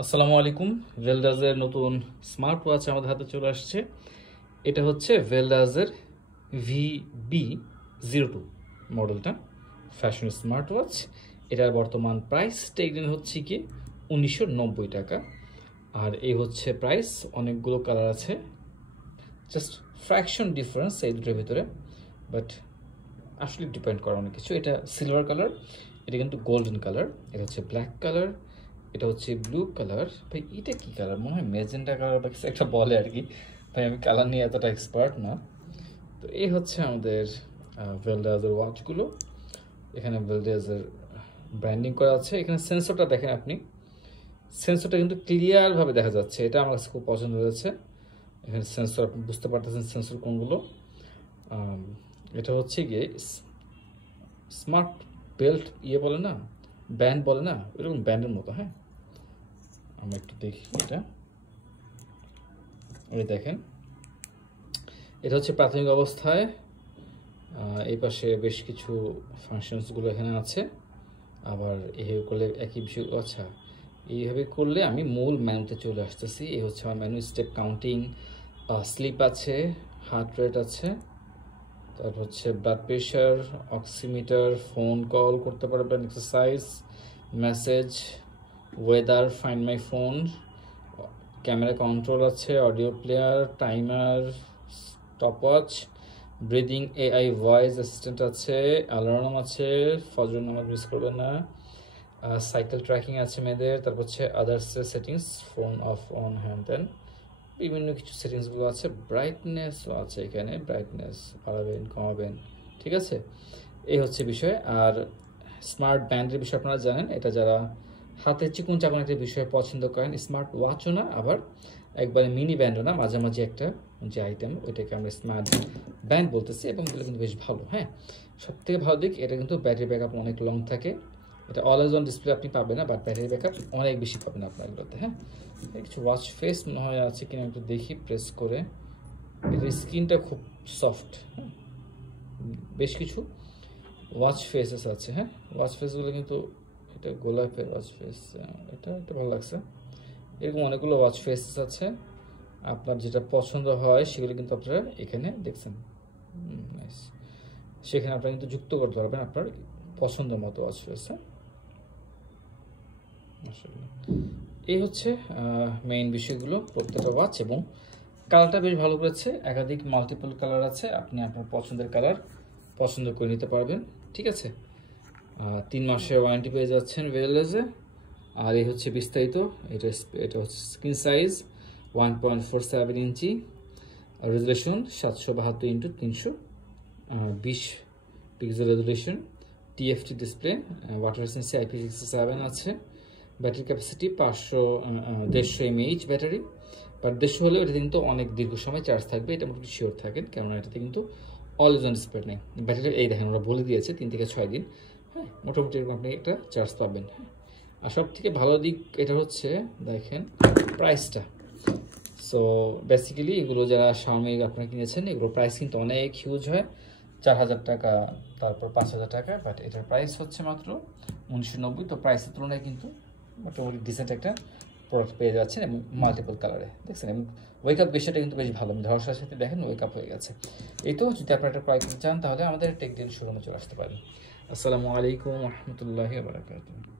আসসালামু আলাইকুম। ভেলডাজের নতুন স্মার্ট ওয়াচ আমাদের হাতে চলে আসছে। এটা হচ্ছে ভেলডাজের VB02 মডেলটা, ফ্যাশন স্মার্ট ওয়াচ। এটার বর্তমান প্রাইস টেকনিন হচ্ছে কি 1990 টাকা। আর এই হচ্ছে প্রাইস। অনেকগুলো কালার আছে, জাস্ট ফ্র্যাকশন ডিফারেন্স এই দুটোর ভিতরে, বাট আসলে ডিপেন্ড করে অনেক কিছু। এটা সিলভার কালার, এটা কিন্তু গোল্ডেন কালার, এটা হচ্ছে ব্ল্যাক কালার, এটা হচ্ছে ব্লু কালার। ভাই এটা কি কালার? মনে হয় মেজেন্টা কালার বা কিছু একটা বলে আর কি। ভাই আমি কালার নিয়ে এতটা এক্সপার্ট না। তো এই হচ্ছে আমাদের ভেলডাজের ওয়াচগুলো। এখানে ভেলডাজের ব্র্যান্ডিং করা আছে। এখানে সেন্সরটা দেখেন আপনি, সেন্সরটা কিন্তু ক্লিয়ারভাবে দেখা যাচ্ছে। এটা আমার কাছে খুব পছন্দ হয়েছে। এখানে সেন্সর আপনি বুঝতে পারতেছেন সেন্সর কোনগুলো। এটা হচ্ছে গিয়ে স্মার্ট বেল্ট বলে না, ব্যান্ড বলে না, এরকম ব্যান্ডের মতো। হ্যাঁ, আমরা একটু দেখি এটা। এই দেখেন, এটা হচ্ছে প্রাথমিক অবস্থায়। এই পাশে বেশ কিছু ফাংশনসগুলো এখানে আছে। আবার এইভাবে করলে একই বিষয়। আচ্ছা, এইভাবে করলে আমি মূল মেনুতে চলে আসতেছি। এই হচ্ছে আমার মেনু। স্টেপ কাউন্টিং, স্লিপ আছে, হার্ট রেট আছে, তারপর হচ্ছে blood pressure, oximeter, phone call করতে পারবেন, exercise, message, weather, find my phone, camera control আছে, audio player, timer, stopwatch, breathing AI voice assistant আছে, অ্যালার্ম আছে, ফজর নামাজ মিস করবেন না, সাইকেল ট্র্যাকিং আছে মেয়েদের, তারপর হচ্ছে others settings, phone off on hand then, বিভিন্ন কিছু সেটিংসগুলো আছে। ব্রাইটনেসও আছে এখানে, ব্রাইটনেস বাড়াবেন কমাবেন, ঠিক আছে। এই হচ্ছে বিষয়। আর স্মার্ট ব্যান্ডের বিষয় আপনারা জানেন, এটা যারা হাতে চিকুন চাকুন একটা বিষয় পছন্দ করেন, স্মার্ট ওয়াচও না আবার একবারে মিনি ব্যান্ডও না, মাঝামাঝি একটা যে আইটেম, ওইটাকে আমরা স্মার্ট ব্যান্ড বলতেছি। এবং এগুলো কিন্তু বেশ ভালো। হ্যাঁ, সব থেকে ভালো দিক এটা কিন্তু ব্যাটারি ব্যাকআপ অনেক লং থাকে। এটা অলওয়েজ অন ডিসপ্লে আপনি পাবেন না, বাট ব্যাটারি ব্যাকআপ অনেক বেশি পাবেন আপনার এগুলোতে। হ্যাঁ, কিছু ওয়াচ ফেস মনে হয় আছে কিনা একটু দেখি, প্রেস করে। এটার স্ক্রিনটা খুব সফট। হ্যাঁ, বেশ কিছু ওয়াচ ফেসেস আছে। হ্যাঁ, ওয়াচ ফেসগুলো কিন্তু, এটা গোলাপের ওয়াচ ফেস, এটা একটা ভালো লাগছে। এরকম অনেকগুলো ওয়াচ ফেসেস আছে। আপনার যেটা পছন্দ হয় সেগুলো কিন্তু আপনারা এখানে দেখছেন। নাইস। সেখানে আপনারা কিন্তু যুক্ত করতে পারবেন আপনার পছন্দ মতো ওয়াচ ফেস। হ্যাঁ, মাশাআল্লাহ। এই হচ্ছে মেইন বিষয়গুলো প্রত্যেকটা ওয়াচ। এবং কালারটা বেশ ভালো করেছে, একাধিক মাল্টিপল কালার আছে, আপনি আপনার পছন্দের কালার পছন্দ করে নিতে পারবেন। ঠিক আছে, 3 মাসের ওয়ারেন্টি পেয়ে যাচ্ছেন ভেলডাজে। আর এই হচ্ছে বিস্তারিত। এটা এটা হচ্ছে screen size 1.47 inch, resolution 772x320 pixel resolution, TFT display, water resistancy IP67 আছে। Battery capacity 150 mAh battery, but 150 হলেও এটাতে কিন্তু অনেক দীর্ঘ সময় চার্জ থাকবে, এটা মোটামুটি শিওর থাকেন, কেননা এটাতে কিন্তু অলওয়েজ অন ডিসপ্লে নেই। ব্যাটারি এই দেখেন ওরা বলে দিয়েছে 3 থেকে 6 দিন। হ্যাঁ, মোটামুটি এরকম আপনি একটা চার্জ পাবেন। হ্যাঁ, আর সব থেকে ভালো দিক এটা হচ্ছে দেখেন প্রাইসটা। সো বেসিক্যালি এগুলো যারা Xiaomi আপনারা কিনেছেন, এগুলোর প্রাইস কিন্তু অনেক হিউজ হয়, 4000 টাকা, তারপর 5000 টাকা, বাট এটার প্রাইস হচ্ছে মাত্র 1990। তো প্রাইসের তুলনায় কিন্তু মোটামুটি ডিসেন্ট একটা প্রোডাক্ট পেয়ে যাচ্ছেন, এবং মাল্টিপল কালারে দেখছেন। এবং ওয়েক আপ বিষয়টা কিন্তু বেশ ভালো, ধরার সাথে সাথে দেখেন ওয়েক আপ হয়ে গেছে। এই তো, যদি আপনারা একটা প্রাইস চান তাহলে আমাদের টেক দিন শোরুমে চলে আসতে পারেন। আসসালামু আলাইকুম রহমতুল্লাহি ওয়া বারাকাতুহু।